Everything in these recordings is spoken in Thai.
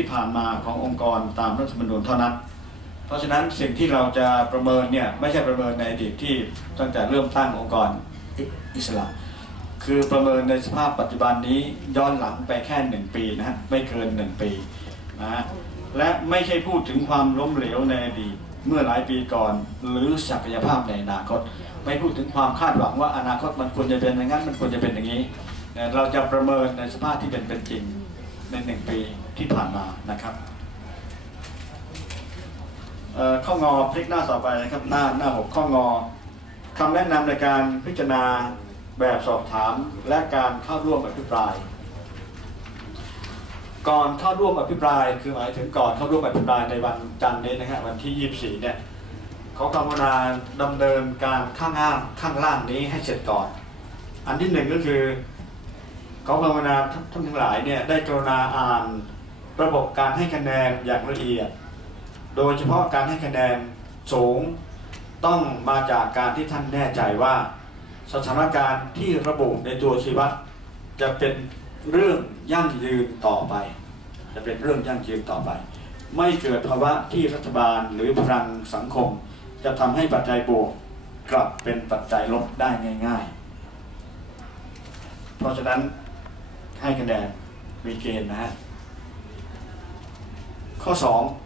ที่ผ่านมาขององค์กรตามรัฐธรรมนูญเท่านั้น เพราะฉะนั้นสิ่งที่เราจะประเมินเนี่ยไม่ใช่ประเมินในอดีตที่ตั้งแต่เริ่มตั้งองค์กรอิสระ คือประเมินในสภาพปัจจุบันนี้ย้อนหลังไปแค่หนึ่งปีนะฮะไม่เกินหนึ่งปีนะฮะและไม่ใช่พูดถึงความล้มเหลวในอดีตเมื่อหลายปีก่อน หรือศักยภาพในอนาคต ไม่พูดถึงความคาดหวังว่าอนาคตมันควรจะเป็นอย่างนั้นมันควรจะเป็นอย่างนี้ เราจะประเมินในสภาพที่เป็นเป็นจริง ในหนึ่งปีที่ผ่านมานะครับข้องอพลิกหน้าต่อไปนะครับหน้าหน้าหกข้องอคำแนะนำในการพิจารณาแบบสอบถามและการเข้าร่วมอภิปราย ก่อนเข้าร่วมอภิปราย คือหมายถึงก่อนเข้าร่วมอภิปรายในวันจันทร์นี้นะครับวันที่ 24 เนี่ยเขากรุณาดำเนินการข้างล่างข้างล่างนี้ให้เสร็จก่อน อันที่หนึ่งก็คือ ขากรุณาท่านทั้งหลายเนี่ยได้กรุณาอ่านระบบการให้คะแนนอย่างละเอียด โดยเฉพาะการให้คะแนนสูงต้องมาจากการที่ท่านแน่ใจว่า สถานการณ์ที่ระบุในตัวชีวัดจะเป็นเรื่องยั่งยืนต่อไป จะเป็นเรื่องยั่งยืนต่อไป ไม่เกิดภาวะที่รัฐบาลหรือพลังสังคม จะทำให้ปัจจัยบวกกลับเป็นปัจจัยลบได้ง่าย ๆ เพราะฉะนั้น ให้คะแนนมีเกณฑ์นะฮะข้อ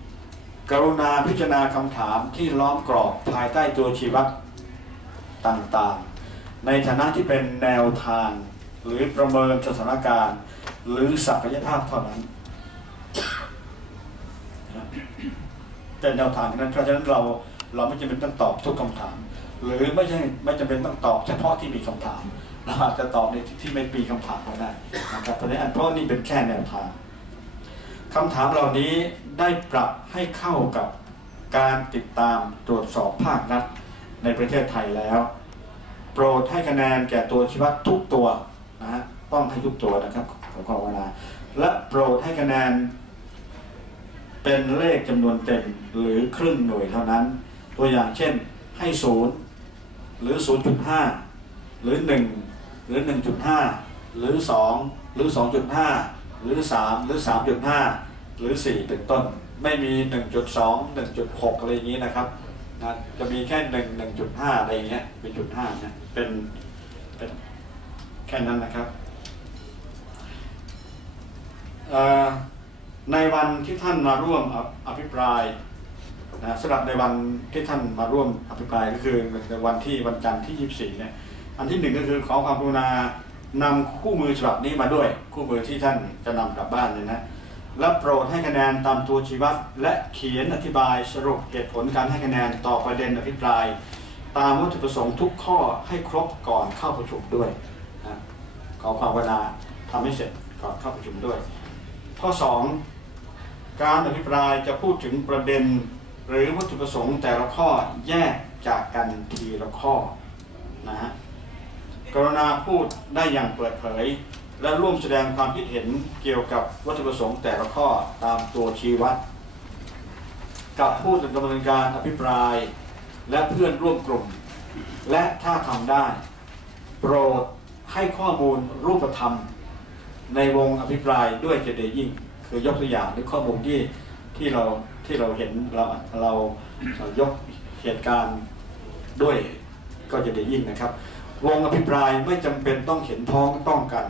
2 กรุณาพิจารณาคำถามที่ล้อมกรอบภายใต้ตัวชีวัดต่างๆ ในฐานะที่เป็นแนวทาง หรือประเมินสถานการณ์ หรือศักยภาพเท่านั้นเป็นแนวทางนั้นเพราะฉะนั้นเราเราไม่จำเป็นต้องตอบทุกคำถาม หรือไม่ใช่ไม่จำเป็นต้องตอบเฉพาะที่มีคำถาม เราอาจจะตอบในที่ที่ไม่มีคำถามก็ได้นะครับเพราะนั้นเพราะนี่เป็นแค่แนวทางคำถามเหล่านี้ได้ปรับให้เข้ากับการติดตามตรวจสอบภาครัฐในประเทศไทยแล้ว โปรดให้คะแนนแก่ตัวชีวัดทุกตัวนะฮะต้องให้ทุกตัวนะครับขอความกรุณาและโปรดให้คะแนน เป็นเลขจำนวนเต็มหรือครึ่งหน่วยเท่านั้น ตัวอย่างเช่นให้ศูนย์ หรือ 0.5 หรือ 1 หรือ 1.5 หรือ 2 หรือ 2.5 หรือ 3 หรือ 3.5 หรือ 4 เป็นต้น ไม่มี 1.2 1.6 อะไรอย่างนี้นะครับนะจะมีแค่ 1 1.5 อะไรอย่างเงี้ยเป็นจุด5นะเป็นเป็นแค่นั้นนะครับในวันที่ท่านมาร่วมออภิปราย นะสำหรับในวันที่ท่านมาร่วมอภิปรายก็คือในวันที่วันจันทร์ที่ 24 เนี่ย อันที่หนึ่งก็คือขอความกรุณานำคู่มือฉบับนี้มาด้วย คู่มือที่ท่านจะนำกลับบ้านเนี่ยนะและโปรดให้คะแนนตามตัวชีวัดและเขียนอธิบายสรุปเหตุผลการให้คะแนนต่อประเด็นอภิปราย ตามวัตถุประสงค์ทุกข้อให้ครบก่อนเข้าประชุมด้วยนะขอความกรุณาทำให้เสร็จก่อนเข้าประชุมด้วย ข้อ 2 การอภิปรายจะพูดถึงประเด็น หรือวัตถุประสงค์แต่ละข้อแยกจากกันทีละข้อนะฮะกรุณาพูดได้อย่างเปิดเผย และร่วมแสดงความคิดเห็นเกี่ยวกับวัตถุประสงค์แต่ละข้อตามตัวชี้วัด กับผู้ดำเนินการอภิปราย และเพื่อนร่วมกลุ่ม และถ้าทำได้ โปรดให้ข้อมูลรูปธรรม ในวงอภิปรายด้วยจะดียิ่ง คือยกตัวอย่างหรือข้อมูลที่ ที่เราที่เราเห็นเราเรายกเหตุการณ์ด้วยก็จะดียิ่งนะครับ วงอภิปรายไม่จำเป็นต้องเห็นพ้องต้องกัน